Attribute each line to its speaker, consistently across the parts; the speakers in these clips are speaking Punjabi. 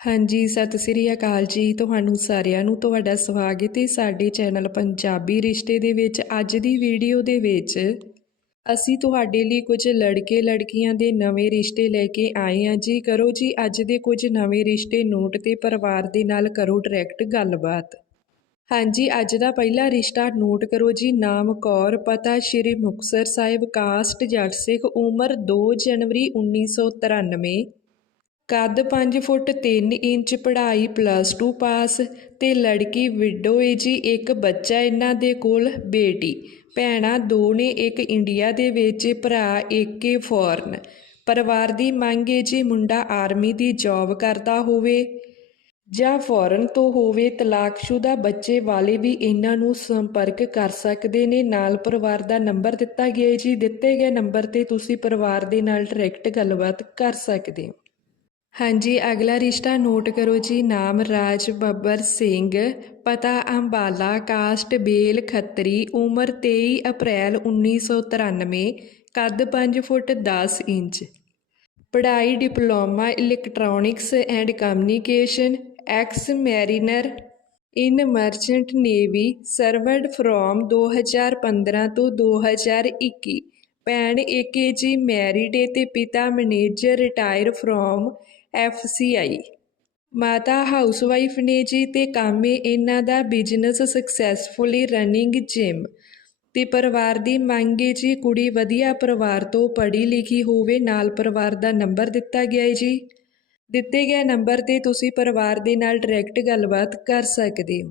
Speaker 1: ਹਾਂਜੀ, ਸਤਿ ਸ੍ਰੀ ਅਕਾਲ ਜੀ। ਤੁਹਾਨੂੰ ਸਾਰਿਆਂ ਨੂੰ ਤੁਹਾਡਾ ਸਵਾਗਤ ਹੈ ਸਾਡੇ ਚੈਨਲ ਪੰਜਾਬੀ ਰਿਸ਼ਤੇ ਦੇ ਵਿੱਚ। ਅੱਜ ਦੀ ਵੀਡੀਓ ਦੇ ਵਿੱਚ ਅਸੀਂ ਤੁਹਾਡੇ ਲਈ ਕੁਝ ਲੜਕੇ ਲੜਕੀਆਂ ਦੇ ਨਵੇਂ ਰਿਸ਼ਤੇ ਲੈ ਕੇ ਆਏ ਹਾਂ ਜੀ। ਕਰੋ ਜੀ, ਅੱਜ ਦੇ ਕੁਝ ਨਵੇਂ ਰਿਸ਼ਤੇ ਨੋਟ ਤੇ ਪਰਿਵਾਰ ਦੇ ਨਾਲ ਕਰੋ ਡਾਇਰੈਕਟ ਗੱਲਬਾਤ। ਹਾਂਜੀ, ਅੱਜ ਦਾ ਪਹਿਲਾ ਰਿਸ਼ਤਾ ਨੋਟ ਕਰੋ ਜੀ। ਨਾਮ ਕੌਰ, ਪਤਾ ਸ਼੍ਰੀ ਮੁਕਤਸਰ ਸਾਹਿਬ, ਕਾਸਟ ਜੱਟ ਸਿੱਖ, ਉਮਰ 2 ਜਨਵਰੀ 1993 ਕੱਦ 5 ਫੁੱਟ 3 ਇੰਚ, ਪੜ੍ਹਾਈ ਪਲੱਸ 2 ਪਾਸ ਤੇ ਲੜਕੀ ਵਿਡੋ ਏ ਜੀ, ਇੱਕ ਬੱਚਾ ਇਹਨਾਂ ਦੇ ਕੋਲ, ਬੇਟੀ। ਭੈਣਾਂ ਦੋ ਨੇ ਇੱਕ ਇੰਡੀਆ ਦੇ ਵਿੱਚ, ਭਰਾ ਇੱਕ ਏ ਫੋਰਨ ਪਰਿਵਾਰ ਦੀ ਮੰਗ ਏ ਜੀ, ਮੁੰਡਾ ਆਰਮੀ ਦੀ ਜੌਬ ਕਰਦਾ ਹੋਵੇ ਜਾਂ ਫੌਰਨ ਤੋਂ ਹੋਵੇ, ਤਲਾਕਸ਼ੁਦਾ ਬੱਚੇ ਵਾਲੇ ਵੀ ਇਹਨਾਂ ਨੂੰ ਸੰਪਰਕ ਕਰ ਸਕਦੇ ਨੇ। ਨਾਲ ਪਰਿਵਾਰ ਦਾ ਨੰਬਰ ਦਿੱਤਾ ਗਿਆ ਜੀ, ਦਿੱਤੇ ਗਏ ਨੰਬਰ ਤੇ ਤੁਸੀਂ ਪਰਿਵਾਰ ਦੇ ਨਾਲ ਡਾਇਰੈਕਟ ਗੱਲਬਾਤ ਕਰ ਸਕਦੇ ਹੋ। ਹਾਂਜੀ, ਅਗਲਾ ਰਿਸ਼ਤਾ ਨੋਟ ਕਰੋ ਜੀ। ਨਾਮ ਰਾਜ ਬੱਬਰ ਸਿੰਘ, ਪਤਾ ਅੰਬਾਲਾ, ਕਾਸਟ ਬੇਲ ਖੱਤਰੀ, ਉਮਰ 23 ਅਪ੍ਰੈਲ 1993 ਕੱਦ 5 ਫੁੱਟ 10 ਇੰਚ। ਪੜ੍ਹਾਈ, diploma, electronics and communication ex mariner. In merchant navy, served from 2015 ਤੋਂ 2021 ਭੈਣ ਏਕੇ ਜੀ ਮੈਰਿਡ ਏ ਤੇ ਪਿਤਾ ਮੈਨੇਜਰ ਰਿਟਾਇਰ ਫਰੋਮ ਐਫਸੀਆਈ ਮਾਤਾ ਹਾਊਸਵਾਈਫ ਨੇ ਜੀ ਤੇ ਕੰਮ ਏ ਇਹਨਾਂ ਦਾ ਬਿਜ਼ਨਸ ਸਕਸੈਸਫੁਲੀ ਰਨਿੰਗ ਜਿਮ ਤੇ ਪਰਿਵਾਰ ਦੀ ਮੰਗ ਏ ਜੀ ਕੁੜੀ ਵਧੀਆ ਪਰਿਵਾਰ ਤੋਂ ਪੜ੍ਹੀ ਲਿਖੀ ਹੋਵੇ, ਨਾਲ ਪਰਿਵਾਰ ਦਾ ਨੰਬਰ ਦਿੱਤਾ ਗਿਆ ਹੈ ਜੀ। ਦਿੱਤੇ ਗਏ ਨੰਬਰ ਤੇ ਤੁਸੀਂ ਪਰਿਵਾਰ ਦੇ ਨਾਲ ਡਾਇਰੈਕਟ ਗੱਲਬਾਤ ਕਰ ਸਕਦੇ ਹੋ।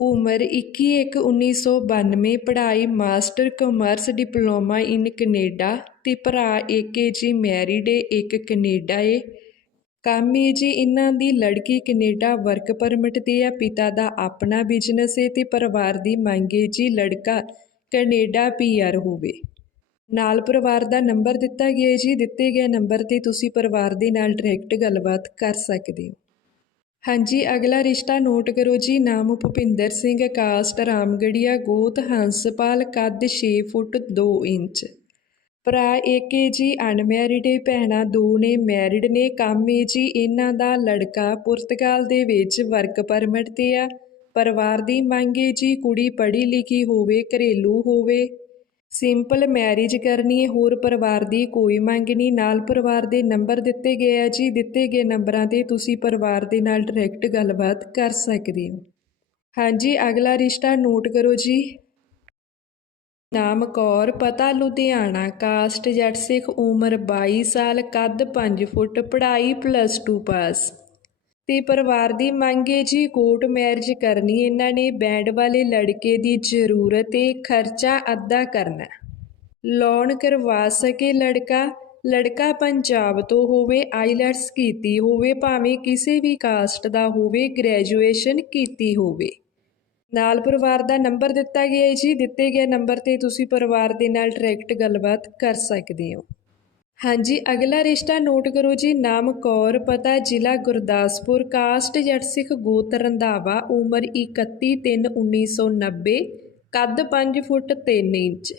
Speaker 1: ਉਮਰ 21/1992 ਪੜ੍ਹਾਈ master commerce diploma in Canada ਅਤੇ ਭਰਾ ਏਕੇ ਜੀ ਮੈਰਿਡ ਏ, ਇੱਕ ਕਨੇਡਾ ਏ। ਕੰਮ ਏ ਜੀ ਇਹਨਾਂ ਦੀ ਲੜਕੀ ਕੈਨੇਡਾ ਵਰਕ ਪਰਮਿਟ ਤੇ ਆ, ਪਿਤਾ ਦਾ ਆਪਣਾ ਬਿਜ਼ਨਸ ਏ ਤੇ ਪਰਿਵਾਰ ਦੀ ਮੰਗ ਏ ਜੀ ਲੜਕਾ ਕੈਨੇਡਾ ਪੀਆਰ ਹੋਵੇ। ਨਾਲ ਪਰਿਵਾਰ ਦਾ ਨੰਬਰ ਦਿੱਤਾ ਗਿਆ ਜੀ, ਦਿੱਤੇ ਗਏ ਨੰਬਰ ਤੇ ਤੁਸੀਂ ਪਰਿਵਾਰ ਦੇ ਨਾਲ ਡਾਇਰੈਕਟ ਗੱਲਬਾਤ ਕਰ ਸਕਦੇ ਹੋ। ਹਾਂਜੀ, ਅਗਲਾ ਰਿਸ਼ਤਾ ਨੋਟ ਕਰੋ ਜੀ। ਨਾਮ ਭੁਪਿੰਦਰ ਸਿੰਘ, ਕਾਸਟ ਰਾਮਗੜੀਆ, ਗੋਤ ਹੰਸਪਾਲ, ਕੱਦ 6 ਫੁੱਟ 2 ਇੰਚ। ਭਰਾ ਏਕੇ ਜੀ, ਅਨਮੈਰਿਡ ਏ, ਭੈਣਾਂ ਦੋ ਨੇ, ਮੈਰਿਡ ਨੇ। ਕੰਮ ਏ ਜੀ, ਇਹਨਾਂ ਦਾ ਲੜਕਾ ਪੁਰਤਗਾਲ ਦੇ ਵਿੱਚ ਵਰਕ ਪਰਮਿਟ ਤੇ ਆ। ਪਰਿਵਾਰ ਦੀ ਮੰਗ ਏ ਜੀ, ਕੁੜੀ ਪੜ੍ਹੀ ਲਿਖੀ ਹੋਵੇ, ਘਰੇਲੂ ਹੋਵੇ। ਸਿੰਪਲ ਮੈਰਿਜ ਕਰਨੀ ਹੈ, ਹੋਰ ਪਰਿਵਾਰ ਦੀ ਕੋਈ ਮੰਗ ਨਹੀਂ। ਨਾਲ ਪਰਿਵਾਰ ਦੇ ਨੰਬਰ ਦਿੱਤੇ ਗਏ ਆ ਜੀ। ਦਿੱਤੇ ਗਏ ਨੰਬਰਾਂ ਤੇ ਤੁਸੀਂ ਪਰਿਵਾਰ ਦੇ ਨਾਲ ਡਾਇਰੈਕਟ ਗੱਲਬਾਤ ਕਰ ਸਕਦੇ ਹੋ। ਹਾਂਜੀ, ਅਗਲਾ ਰਿਸ਼ਤਾ ਨੋਟ ਕਰੋ ਜੀ। ਨਾਮ ਕੌਰ, ਪਤਾ ਲੁਧਿਆਣਾ ਕਾਸਟ ਜੱਟ ਸਿੱਖ, ਉਮਰ 22 ਸਾਲ, ਕੱਦ 5 ਫੁੱਟ, ਪੜ੍ਹਾਈ ਪਲੱਸ 2 ਪਾਸ ਤੇ ਪਰਿਵਾਰ ਦੀ ਮੰਗ ਹੈ ਜੀ ਕੋਰਟ ਮੈਰਿਜ ਕਰਨੀ, ਇਹਨਾਂ ਨੇ ਬੈਂਡ ਵਾਲੇ ਲੜਕੇ ਦੀ ਜ਼ਰੂਰਤ ਹੈ ਖਰਚਾ ਅੱਧਾ ਕਰਨਾ ਲੋਨ ਕਰਵਾ ਸਕੇ ਲੜਕਾ ਲੜਕਾ ਪੰਜਾਬ ਤੋਂ ਹੋਵੇ, ਆਈਲੈਟਸ ਕੀਤੀ ਹੋਵੇ, ਭਾਵੇਂ ਕਿਸੇ ਵੀ ਕਾਸਟ ਦਾ ਹੋਵੇ, ਗ੍ਰੈਜੂਏਸ਼ਨ ਕੀਤੀ ਹੋਵੇ। ਨਾਲ ਪਰਿਵਾਰ ਦਾ ਨੰਬਰ ਦਿੱਤਾ ਗਿਆ ਹੈ ਜੀ, ਦਿੱਤੇ ਗਏ ਨੰਬਰ ਤੇ ਤੁਸੀਂ ਪਰਿਵਾਰ ਦੇ ਨਾਲ ਡਾਇਰੈਕਟ ਗੱਲਬਾਤ ਕਰ ਸਕਦੇ ਹੋ। ਹਾਂਜੀ, ਅਗਲਾ ਰਿਸ਼ਤਾ ਨੋਟ ਕਰੋ ਜੀ, ਨਾਮ ਕੌਰ, ਪਤਾ ਜ਼ਿਲ੍ਹਾ ਗੁਰਦਾਸਪੁਰ, ਕਾਸਟ ਜੱਟ ਸਿੱਖ ਗੋਤ ਰੰਧਾਵਾ, ਉਮਰ 31/3/1990 ਕੱਦ 5 ਫੁੱਟ 3 ਇੰਚ।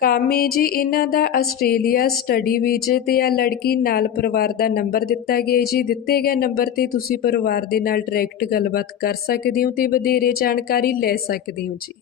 Speaker 1: ਕਾਮੇ ਜੀ, ਇਹਨਾਂ ਦਾ ਆਸਟ੍ਰੇਲੀਆ ਸਟੱਡੀ ਵੀਜ਼ੇ ਤੇ ਆ ਲੜਕੀ ਨਾਲ ਪਰਿਵਾਰ ਦਾ ਨੰਬਰ ਦਿੱਤਾ ਗਿਆ ਜੀ। ਦਿੱਤੇ ਗਏ ਨੰਬਰ ਤੇ ਤੁਸੀਂ ਪਰਿਵਾਰ ਦੇ ਨਾਲ ਡਾਇਰੈਕਟ ਗੱਲਬਾਤ ਕਰ ਸਕਦੇ ਹੋ ਤੇ ਵਧੇਰੇ ਜਾਣਕਾਰੀ ਲੈ ਸਕਦੇ ਹੋ ਜੀ।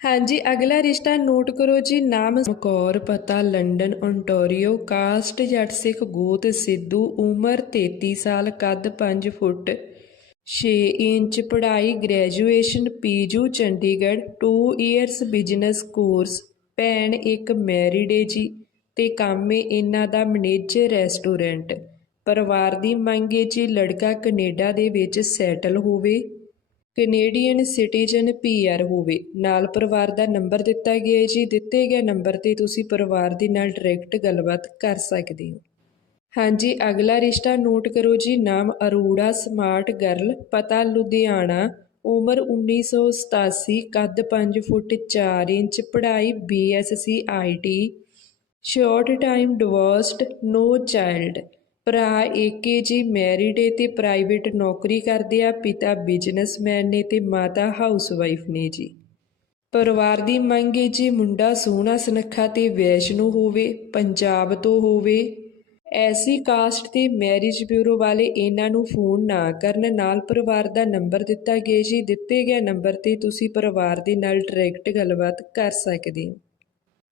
Speaker 1: ਹਾਂਜੀ, ਅਗਲਾ ਰਿਸ਼ਤਾ ਨੋਟ ਕਰੋ ਜੀ। ਨਾਮ ਕੌਰ ਪਤਾ ਲੰਡਨ ਓਨਟਾਰੀਓ ਕਾਸਟ ਜੱਟ ਸਿੱਖ ਗੋਤ ਸਿੱਧੂ, ਉਮਰ 33 ਸਾਲ, ਕੱਦ 5 ਫੁੱਟ 6 ਇੰਚ, ਪੜ੍ਹਾਈ ਗ੍ਰੈਜੂਏਸ਼ਨ, ਪੀਜੂ, ਚੰਡੀਗੜ੍ਹ। 2 ਇਅਰਸ ਬਿਜ਼ਨਸ ਕੋਰਸ ਭੈਣ ਇੱਕ ਮੈਰਿਡ ਏ ਜੀ। ਤੇ ਕੰਮ ਏ ਇਹਨਾਂ ਦਾ ਮੈਨੇਜਰ ਰੈਸਟੋਰੈਂਟ ਪਰਿਵਾਰ ਦੀ ਮੰਗ ਏ ਜੀ, ਲੜਕਾ ਕੈਨੇਡਾ ਦੇ ਵਿੱਚ ਸੈਟਲ ਹੋਵੇ। ਕੈਨੇਡੀਅਨ ਸਿਟੀਜ਼ਨ ਪੀਆਰ ਹੋਵੇ। ਨਾਲ ਪਰਿਵਾਰ ਦਾ ਨੰਬਰ ਦਿੱਤਾ ਗਿਆ ਹੈ ਜੀ। ਦਿੱਤੇ ਗਏ ਨੰਬਰ ਤੇ ਤੁਸੀਂ ਪਰਿਵਾਰ ਦੇ ਨਾਲ ਡਾਇਰੈਕਟ ਗੱਲਬਾਤ ਕਰ ਸਕਦੇ ਹੋ। ਹਾਂਜੀ, ਅਗਲਾ ਰਿਸ਼ਤਾ ਨੋਟ ਕਰੋ ਜੀ। ਨਾਮ ਅਰੋੜਾ ਸਮਾਰਟ ਗਰਲ ਪਤਾ ਲੁਧਿਆਣਾ, ਉਮਰ 1987 ਕੱਦ 5 ਫੁੱਟ 4 ਇੰਚ, ਪੜ੍ਹਾਈ BSc IT short time divorced no child ਭਰਾ ਏਕੇ ਜੀ ਮੈਰਿਡ ਏ ਤੇ ਪ੍ਰਾਈਵੇਟ ਨੌਕਰੀ ਕਰਦੇ ਆ, ਪਿਤਾ ਬਿਜ਼ਨਸਮੈਨ ਨੇ ਤੇ ਮਾਤਾ ਹਾਊਸਵਾਈਫ ਨੇ ਜੀ। ਪਰਿਵਾਰ ਦੀ ਮੰਗ ਏ ਜੀ ਮੁੰਡਾ ਸੋਹਣਾ ਸੁਨੱਖਾ ਤੇ ਵੈਸ਼ਨੂ ਹੋਵੇ, ਪੰਜਾਬ ਤੋਂ ਹੋਵੇ। ਐਸੀ ਕਾਸਟ ਤੇ ਮੈਰਿਜ ਬਿਊਰੋ ਵਾਲੇ ਇਹਨਾਂ ਨੂੰ ਫੋਨ ਨਾ ਕਰਨ ਨਾਲ ਪਰਿਵਾਰ ਦਾ ਨੰਬਰ ਦਿੱਤਾ ਗਿਆ ਜੀ। ਦਿੱਤੇ ਗਏ ਨੰਬਰ ਤੇ ਤੁਸੀਂ ਪਰਿਵਾਰ ਦੇ ਨਾਲ ਡਾਇਰੈਕਟ ਗੱਲਬਾਤ ਕਰ ਸਕਦੇ ਹੋ।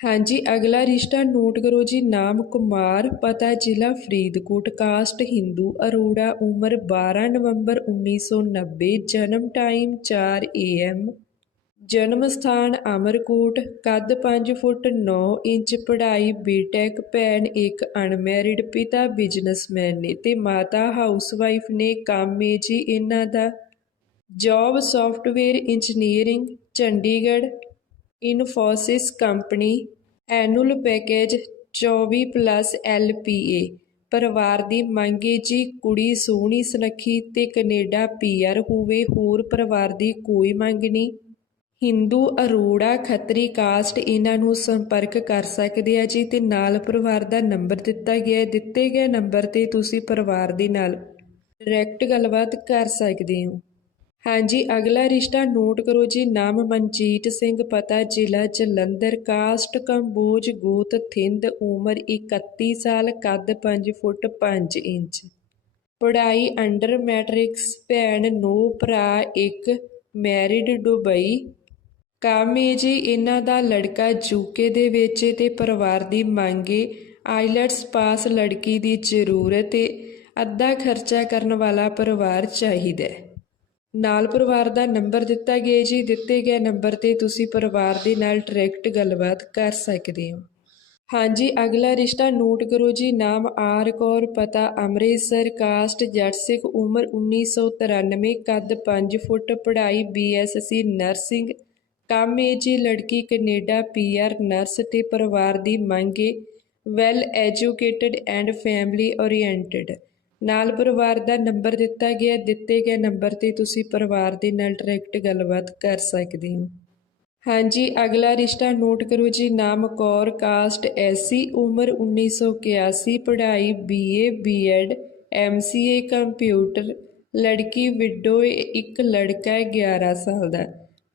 Speaker 1: ਹਾਂਜੀ, ਅਗਲਾ ਰਿਸ਼ਤਾ ਨੋਟ ਕਰੋ ਜੀ, ਨਾਮ ਕੁਮਾਰ, ਪਤਾ ਜ਼ਿਲ੍ਹਾ ਫਰੀਦਕੋਟ, ਕਾਸਟ ਹਿੰਦੂ, ਅਰੋੜਾ, ਉਮਰ 12 ਨਵੰਬਰ 1990 ਜਨਮ ਟਾਈਮ 4 ਏਐਮ ਜਨਮ ਸਥਾਨ ਅਮਰਕੋਟ, ਕੱਦ 5 ਫੁੱਟ 9 ਇੰਚ, ਪੜ੍ਹਾਈ ਬੀਟੈਕ, ਭੈਣ ਇੱਕ ਅਨਮੈਰਿਡ ਪਿਤਾ, ਬਿਜ਼ਨਸਮੈਨ ਨੇ ਤੇ ਮਾਤਾ ਹਾਊਸਵਾਈਫ ਨੇ ਕੰਮ ਏ ਜੀ, ਇਹਨਾਂ ਦਾ job software engineering, Chandigarh Infosys company annual package 24 plus LPA. ਪਰਿਵਾਰ ਦੀ ਮੰਗ ਏ ਜੀ ਕੁੜੀ ਸੋਹਣੀ, ਸੁਨੱਖੀ ਤੇ ਕੈਨੇਡਾ ਪੀਆਰ ਹੋਵੇ, ਹੋਰ ਪਰਿਵਾਰ ਦੀ ਕੋਈ ਮੰਗ ਨਹੀਂ। ਹਿੰਦੂ ਅਰੋੜਾ ਖੱਤਰੀ ਕਾਸਟ ਇਹਨਾਂ ਨੂੰ ਸੰਪਰਕ ਕਰ ਸਕਦੇ ਆ ਜੀ ਤੇ ਨਾਲ ਪਰਿਵਾਰ ਦਾ ਨੰਬਰ ਦਿੱਤਾ ਗਿਆ ਹੈ। ਦਿੱਤੇ ਗਏ ਨੰਬਰ ਤੇ ਤੁਸੀਂ ਪਰਿਵਾਰ ਦੇ ਨਾਲ ਡਾਇਰੈਕਟ ਗੱਲਬਾਤ ਕਰ ਸਕਦੇ ਹੋ। ਹਾਂਜੀ, ਅਗਲਾ ਰਿਸ਼ਤਾ ਨੋਟ ਕਰੋ ਜੀ। ਨਾਮ ਮਨਜੀਤ ਸਿੰਘ, ਪਤਾ ਜ਼ਿਲ੍ਹਾ ਜਲੰਧਰ। ਕਾਸਟ, ਕੰਬੋਜ, ਗੋਤ, ਥਿੰਦ, ਉਮਰ 31 ਸਾਲ, ਕੱਦ 5 ਫੁੱਟ 5 ਇੰਚ। ਪੜ੍ਹਾਈ ਅੰਡਰ ਮੈਟ੍ਰਿਕਸ, ਭੈਣ, ਨੋ ਭਰਾ, ਇੱਕ ਮੈਰਿਡ ਦੁਬਈ ਕੰਮ ਏ ਜੀ, ਇਹਨਾਂ ਦਾ ਲੜਕਾ ਯੂਕੇ ਦੇ ਵਿੱਚ ਏ ਤੇ ਪਰਿਵਾਰ ਦੀ ਮੰਗ ਮੰਗੇ ਆਈਲੈਟਸ ਪਾਸ ਲੜਕੀ ਦੀ ਜ਼ਰੂਰਤ ਏ ਅੱਧਾ ਖਰਚਾ ਕਰਨ ਵਾਲਾ ਪਰਿਵਾਰ ਚਾਹੀਦਾ ਹੈ। ਨਾਲ ਪਰਿਵਾਰ ਦਾ ਨੰਬਰ ਦਿੱਤਾ ਗਿਆ ਜੀ। ਦਿੱਤੇ ਗਏ ਨੰਬਰ ਤੇ ਤੁਸੀਂ ਪਰਿਵਾਰ ਦੇ ਨਾਲ ਡਾਇਰੈਕਟ ਗੱਲਬਾਤ ਕਰ ਸਕਦੇ ਹੋ। ਹਾਂਜੀ, ਅਗਲਾ ਰਿਸ਼ਤਾ ਨੋਟ ਕਰੋ ਜੀ। ਨਾਮ ਆਰ ਕੌਰ, ਪਤਾ ਅੰਮ੍ਰਿਤਸਰ, ਕਾਸਟ ਜੱਟ ਸਿੱਖ ਉਮਰ 1993 ਕੱਦ 5 ਫੁੱਟ, ਪੜ੍ਹਾਈ ਬੀਐਸਸੀ ਨਰਸਿੰਗ। ਕੰਮ ਏ ਜੀ, ਲੜਕੀ ਕੈਨੇਡਾ ਪੀਆਰ ਨਰਸ ਤੇ ਪਰਿਵਾਰ ਦੀ ਮੰਗ ਏ। Well educated and family oriented. ਨਾਲ ਪਰਿਵਾਰ ਦਾ ਨੰਬਰ ਦਿੱਤਾ ਗਿਆ, ਦਿੱਤੇ ਗਏ ਨੰਬਰ ਤੇ ਤੁਸੀਂ ਪਰਿਵਾਰ ਦੇ ਨਾਲ ਡਾਇਰੈਕਟ ਗੱਲਬਾਤ ਕਰ ਸਕਦੇ ਹੋ। ਹਾਂਜੀ, ਅਗਲਾ ਰਿਸ਼ਤਾ ਨੋਟ ਕਰੋ ਜੀ, ਨਾਮ ਕੌਰ ਕਾਸਟ ਐਸੀ ਉਮਰ 1981 ਪੜ੍ਹਾਈ ਬੀਏ ਬੀਐਡ ਐਮਸੀਏ ਕੰਪਿਊਟਰ ਲੜਕੀ ਵਿਡੋ ਇੱਕ ਲੜਕਾ ਹੈ 11 ਸਾਲ ਦਾ।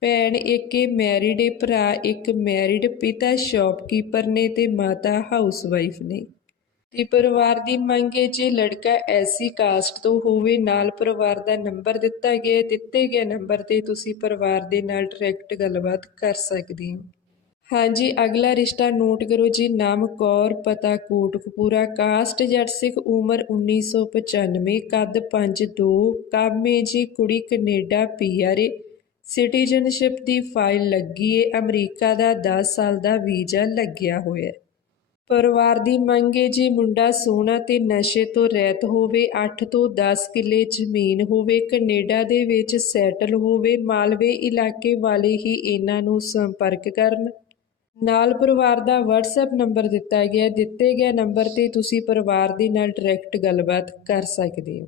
Speaker 1: ਭੈਣ ਇੱਕ ਮੈਰਿਡ ਭਰਾ ਇੱਕ ਮੈਰਿਡ ਪਿਤਾ ਸ਼ਾਪਕੀਪਰ ਨੇ ਤੇ ਮਾਤਾ ਹਾਊਸਵਾਈਫ ਨੇ। ਤੇ ਪਰਿਵਾਰ ਦੀ ਮੰਗ ਹੈ, ਜੇ ਲੜਕਾ ਐਸੀ ਕਾਸਟ ਤੋਂ ਹੋਵੇ, ਨਾਲ ਪਰਿਵਾਰ ਦਾ ਨੰਬਰ ਦਿੱਤਾ ਗਿਆ ਦਿੱਤੇ ਗਏ ਨੰਬਰ ਤੇ ਤੁਸੀਂ ਪਰਿਵਾਰ ਦੇ ਨਾਲ ਡਾਇਰੈਕਟ ਗੱਲਬਾਤ ਕਰ ਸਕਦੇ ਹੋ। ਹਾਂਜੀ, ਅਗਲਾ ਰਿਸ਼ਤਾ ਨੋਟ ਕਰੋ ਜੀ, ਨਾਮ ਕੌਰ, ਪਤਾ ਕੋਟਕਪੂਰਾ, ਕਾਸਟ ਜੱਟ ਸਿੱਖ, ਉਮਰ 1995 ਕੱਦ 5'2 ਕਾਮੇ ਜੀ, ਕੁੜੀ ਕੈਨੇਡਾ, ਪੀਆਰਏ। ਸਿਟੀਜ਼ਨਸ਼ਿਪ ਦੀ ਫਾਈਲ ਲੱਗੀ ਏ ਅਮਰੀਕਾ ਦਾ 10 ਸਾਲ ਦਾ ਵੀਜ਼ਾ ਲੱਗਿਆ ਹੋਇਆ ਪਰਿਵਾਰ ਦੀ ਮੰਗ ਹੈ ਜੀ ਮੁੰਡਾ ਸੋਹਣਾ ਤੇ ਨਸ਼ੇ ਤੋਂ ਰਹਿਤ ਹੋਵੇ 8 ਤੋਂ 10 ਕਿੱਲੇ ਜ਼ਮੀਨ ਹੋਵੇ, ਕੈਨੇਡਾ ਦੇ ਵਿੱਚ ਸੈਟਲ ਹੋਵੇ, ਮਾਲਵੇ ਇਲਾਕੇ ਵਾਲੇ ਹੀ ਇਹਨਾਂ ਨੂੰ ਸੰਪਰਕ ਕਰਨ। ਨਾਲ ਪਰਿਵਾਰ ਦਾ WhatsApp ਨੰਬਰ ਦਿੱਤਾ ਗਿਆ, ਦਿੱਤੇ ਗਏ ਨੰਬਰ ਤੇ ਤੁਸੀਂ ਪਰਿਵਾਰ ਦੇ ਨਾਲ ਡਾਇਰੈਕਟ ਗੱਲਬਾਤ ਕਰ ਸਕਦੇ ਹੋ।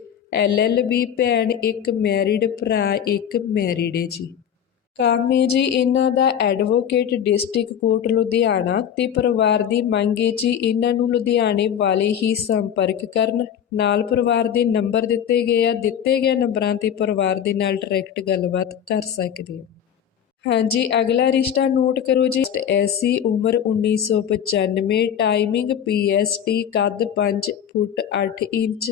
Speaker 1: ਐਲਐਲਬੀ ਭੈਣ ਇੱਕ ਮੈਰਿਡ ਭਰਾ, ਇੱਕ ਮੈਰਿਡ ਹੈ ਜੀ। ਕਾਮੇ ਜੀ, ਇਹਨਾਂ ਦਾ ਐਡਵੋਕੇਟ ਡਿਸਟ੍ਰਿਕਟ ਕੋਰਟ ਲੁਧਿਆਣਾ ਤੇ ਪਰਿਵਾਰ ਦੀ ਮੰਗ ਹੈ ਜੀ ਇਹਨਾਂ ਨੂੰ ਲੁਧਿਆਣੇ ਵਾਲੇ ਹੀ ਸੰਪਰਕ ਕਰਨ। ਨਾਲ ਪਰਿਵਾਰ ਦੇ ਨੰਬਰ ਦਿੱਤੇ ਗਏ ਆ, ਦਿੱਤੇ ਗਏ ਨੰਬਰਾਂ ਤੇ ਪਰਿਵਾਰ ਦੇ ਨਾਲ ਡਾਇਰੈਕਟ ਗੱਲਬਾਤ ਕਰ ਸਕਦੇ ਹੋ ਹਾਂਜੀ, ਅਗਲਾ ਰਿਸ਼ਤਾ ਨੋਟ ਕਰੋ ਜੀ। ਐਸੀ ਉਮਰ 1995 ਟਾਈਮਿੰਗ ਪੀਐਸਟੀ ਕੱਦ 5 ਫੁੱਟ 8 ਇੰਚ।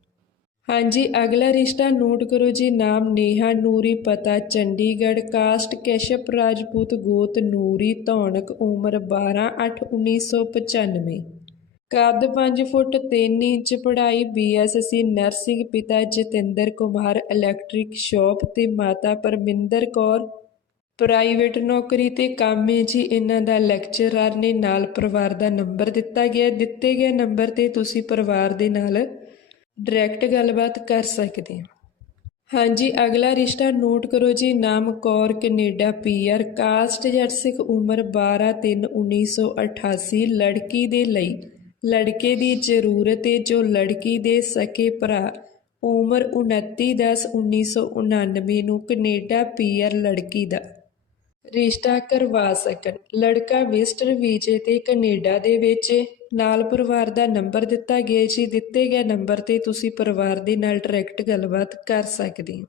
Speaker 1: ਹਾਂਜੀ, ਅਗਲਾ ਰਿਸ਼ਤਾ ਨੋਟ ਕਰੋ ਜੀ, ਨਾਮ ਨੇਹਾ ਨੂਰੀ, ਪਤਾ ਚੰਡੀਗੜ੍ਹ, ਕਾਸਟ ਕੈਸ਼ਪ, ਰਾਜਪੂਤ ਗੋਤ ਨੂਰੀ, ਧੌਣਕ ਉਮਰ 12 8 1995 ਕੱਦ 5 ਫੁੱਟ 3 ਇੰਚ ਪੜ੍ਹਾਈ ਬੀਐਸਸੀ ਨਰਸਿੰਗ ਪਿਤਾ ਜਤਿੰਦਰ ਕੁਮਾਰ, ਇਲੈਕਟ੍ਰਿਕ ਸ਼ਾਪ ਤੇ ਮਾਤਾ ਪਰਮਿੰਦਰ ਕੌਰ। ਪ੍ਰਾਈਵੇਟ ਨੌਕਰੀ ਤੇ ਕੰਮ ਹੈ ਜੀ, ਇਹਨਾਂ ਦਾ ਲੈਕਚਰਰ ਨੇ ਨਾਲ ਪਰਿਵਾਰ ਦਾ ਨੰਬਰ ਦਿੱਤਾ ਗਿਆ, ਦਿੱਤੇ ਗਏ ਨੰਬਰ ਤੇ ਤੁਸੀਂ ਪਰਿਵਾਰ ਦੇ ਨਾਲ ਡਾਇਰੈਕਟ ਗੱਲਬਾਤ ਕਰ ਸਕਦੇ ਹੋ। ਹਾਂਜੀ, ਅਗਲਾ ਰਿਸ਼ਤਾ ਨੋਟ ਕਰੋ ਜੀ। ਨਾਮ ਕੌਰ, ਕੈਨੇਡਾ, ਪੀਆਰ, ਕਾਸਟ ਜੱਟ ਸਿੱਖ ਉਮਰ 12 3 1988 ਲੜਕੀ ਦੇ ਲਈ, ਲੜਕੇ ਦੀ ਜ਼ਰੂਰਤ ਹੈ ਜੋ ਲੜਕੀ ਦੇ ਸਕੇ ਭਰਾ। ਉਮਰ 29 10 1999 ਨੂੰ ਕੈਨੇਡਾ, ਪੀਆਰ ਲੜਕੀ ਦਾ। ਰਿਸ਼ਤਾ ਕਰਵਾ ਸਕਣ। ਲੜਕਾ ਵਿਸਟਰ ਵੀਜ਼ੇ ਤੇ ਕੈਨੇਡਾ ਦੇ ਵਿੱਚ ਨਾਲ ਪਰਿਵਾਰ ਦਾ ਨੰਬਰ ਦਿੱਤਾ ਗਿਆ ਜੀ ਦਿੱਤੇ ਗਏ ਨੰਬਰ ਤੇ ਤੁਸੀਂ ਪਰਿਵਾਰ ਦੇ ਨਾਲ ਡਾਇਰੈਕਟ ਗੱਲਬਾਤ ਕਰ ਸਕਦੇ ਹੋ।